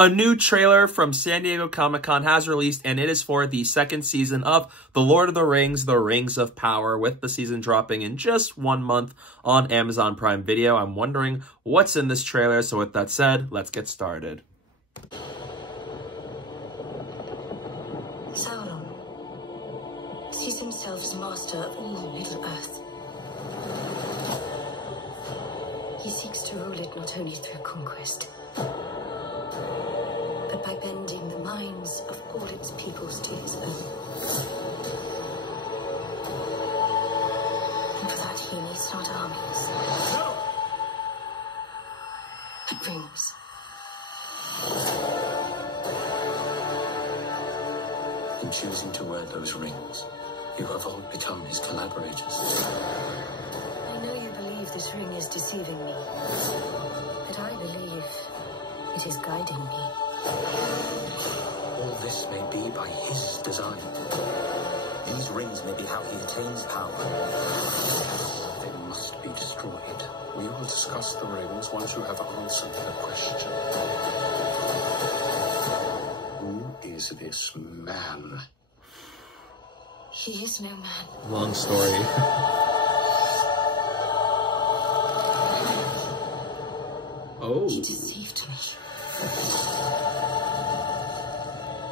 A new trailer from San Diego Comic-Con has released, and it is for the second season of The Lord of the Rings, The Rings of Power, with the season dropping in just 1 month on Amazon Prime Video. I'm wondering what's in this trailer, so with that said, let's get started. Sauron sees himself as master of all Middle-earth. He seeks to rule it not only through conquest, but by bending the minds of all its peoples to his own. And for that he needs not armies, but rings. In choosing to wear those rings, you have all become his collaborators. I know you believe this ring is deceiving me, but I believe it is guiding me. All this may be by his design. These rings may be how he attains power. They must be destroyed. We will discuss the rings once you have answered the question. Who is this man? He is no man. Long story. Oh. He deceived me.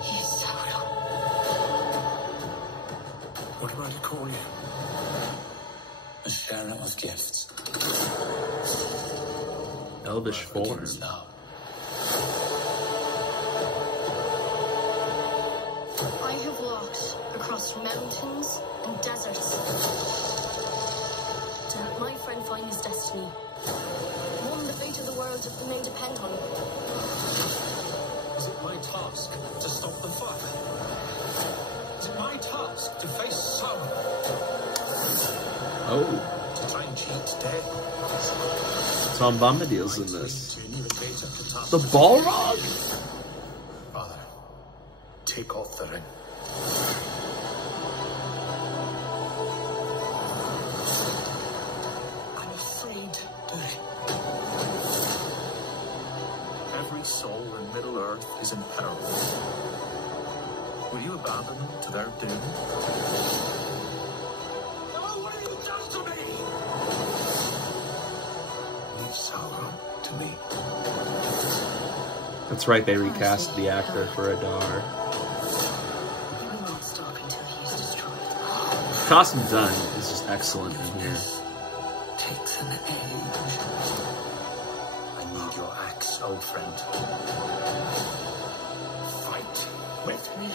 He is Sauron. What am I to call you? A sharer of gifts. Elvish form. Now. I have walked across mountains and deserts to help my friend find his destiny. One, the fate of the world may depend on it. Is it my task to stop the fire? Is it my task to face Sauron? Oh. To try and cheat death? Tom Bombadil's in this. The Balrog? Father, take off the ring. I'm afraid to ring. Every soul in Middle-earth is in peril. Will you abandon them to their doom? No, what have you done to me? Leave Sauron to me. That's right, they recast the actor for Adar. He will not stop until he is destroyed. Costume design is just excellent in here. Takes an age. I need your axe, old friend. Fight with me.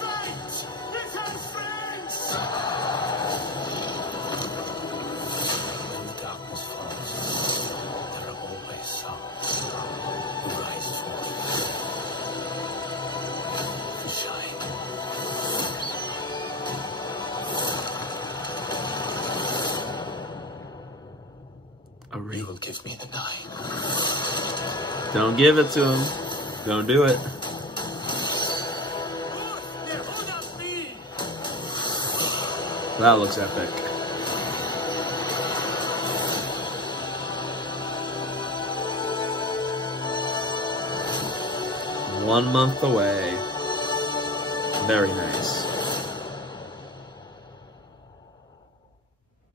Fight! Little friends! When the darkness falls, there are always some who rise forth to shine. A ring. You will give me the 9. Don't give it to him. Don't do it. That looks epic. One month away. Very nice.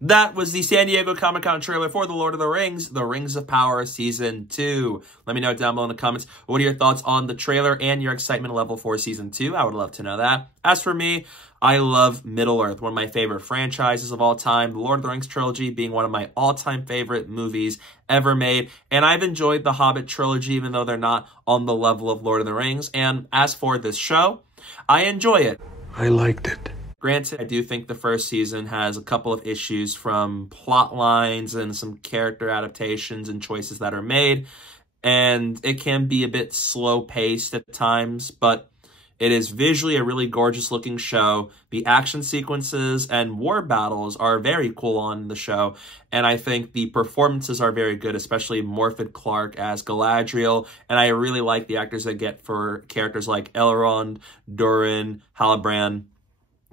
That was the San Diego Comic-Con trailer for The Lord of the Rings, The Rings of Power Season 2. Let me know down below in the comments, what are your thoughts on the trailer and your excitement level for Season 2? I would love to know that. As for me, I love Middle-earth, one of my favorite franchises of all time. The Lord of the Rings trilogy being one of my all-time favorite movies ever made. And I've enjoyed the Hobbit trilogy, even though they're not on the level of Lord of the Rings. And as for this show, I enjoy it. I liked it. Granted, I do think the first season has a couple of issues from plot lines and some character adaptations and choices that are made, and it can be a bit slow-paced at times, but it is visually a really gorgeous-looking show. The action sequences and war battles are very cool on the show, and I think the performances are very good, especially Morfydd Clark as Galadriel, and I really like the actors they get for characters like Elrond, Durin, Halbrand.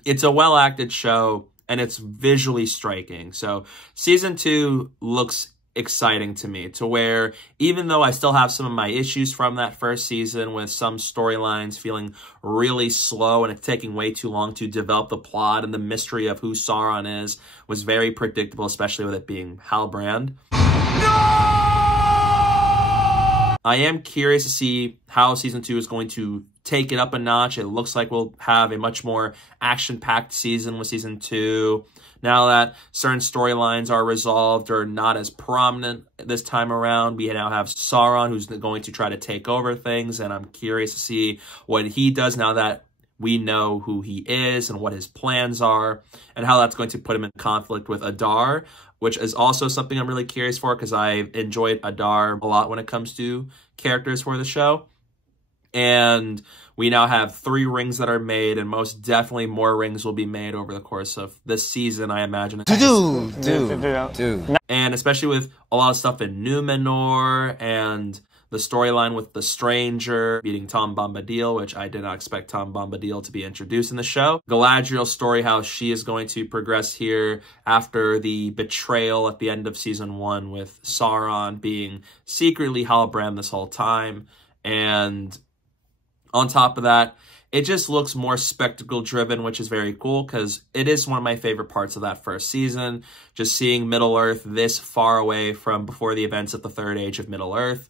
It's a well-acted show, and it's visually striking. So Season 2 looks exciting to me, to where even though I still have some of my issues from that first season with some storylines feeling really slow and it's taking way too long to develop the plot, and the mystery of who Sauron is was very predictable, especially with it being Halbrand. I am curious to see how Season 2 is going to take it up a notch. It looks like we'll have a much more action-packed season with Season 2. Now that certain storylines are resolved or not as prominent this time around, we now have Sauron, who's going to try to take over things, and I'm curious to see what he does now that we know who he is and what his plans are, and how that's going to put him in conflict with Adar, which is also something I'm really curious for, because I enjoyed Adar a lot when it comes to characters for the show. And we now have 3 rings that are made, and most definitely more rings will be made over the course of this season, I imagine. Dude. And especially with a lot of stuff in Numenor, and the storyline with the Stranger beating Tom Bombadil, which I did not expect Tom Bombadil to be introduced in the show. Galadriel's story, how she is going to progress here after the betrayal at the end of Season 1 with Sauron being secretly Halbrand this whole time. And on top of that, it just looks more spectacle-driven, which is very cool, because it is one of my favorite parts of that first season. Just seeing Middle-earth this far away from before the events of the Third Age of Middle-earth.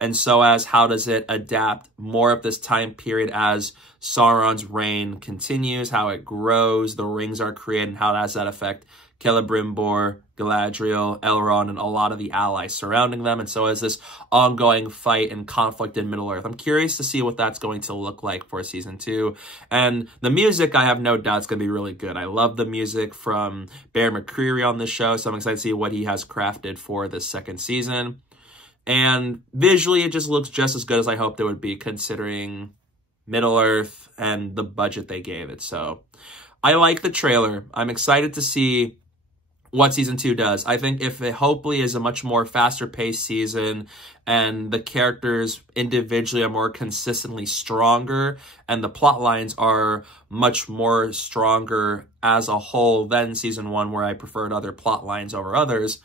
And so as how does it adapt more of this time period as Sauron's reign continues, how it grows, the rings are created, and how does that affect Celebrimbor, Galadriel, Elrond, and a lot of the allies surrounding them. And so as this ongoing fight and conflict in Middle-earth, I'm curious to see what that's going to look like for Season 2. And the music, I have no doubt, is going to be really good. I love the music from Bear McCreary on this show, so I'm excited to see what he has crafted for this second season. And visually, it just looks just as good as I hoped it would be, considering Middle-earth and the budget they gave it. So I like the trailer. I'm excited to see what Season 2 does. I think if it hopefully is a much more faster-paced season, and the characters individually are more consistently stronger, and the plot lines are much more stronger as a whole than Season 1, where I preferred other plot lines over others,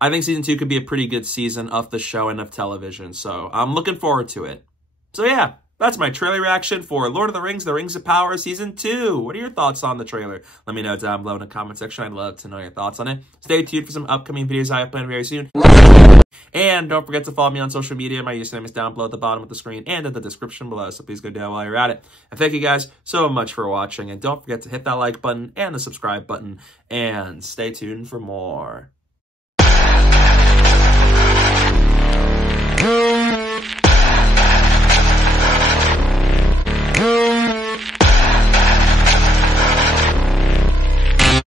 I think Season 2 could be a pretty good season of the show and of television, so I'm looking forward to it. So yeah, that's my trailer reaction for Lord of the Rings, The Rings of Power Season 2. What are your thoughts on the trailer? Let me know down below in the comment section. I'd love to know your thoughts on it. Stay tuned for some upcoming videos I have planned very soon. And don't forget to follow me on social media. My username is down below at the bottom of the screen and in the description below, so please go down while you're at it. And thank you guys so much for watching, and don't forget to hit that like button and the subscribe button, and stay tuned for more.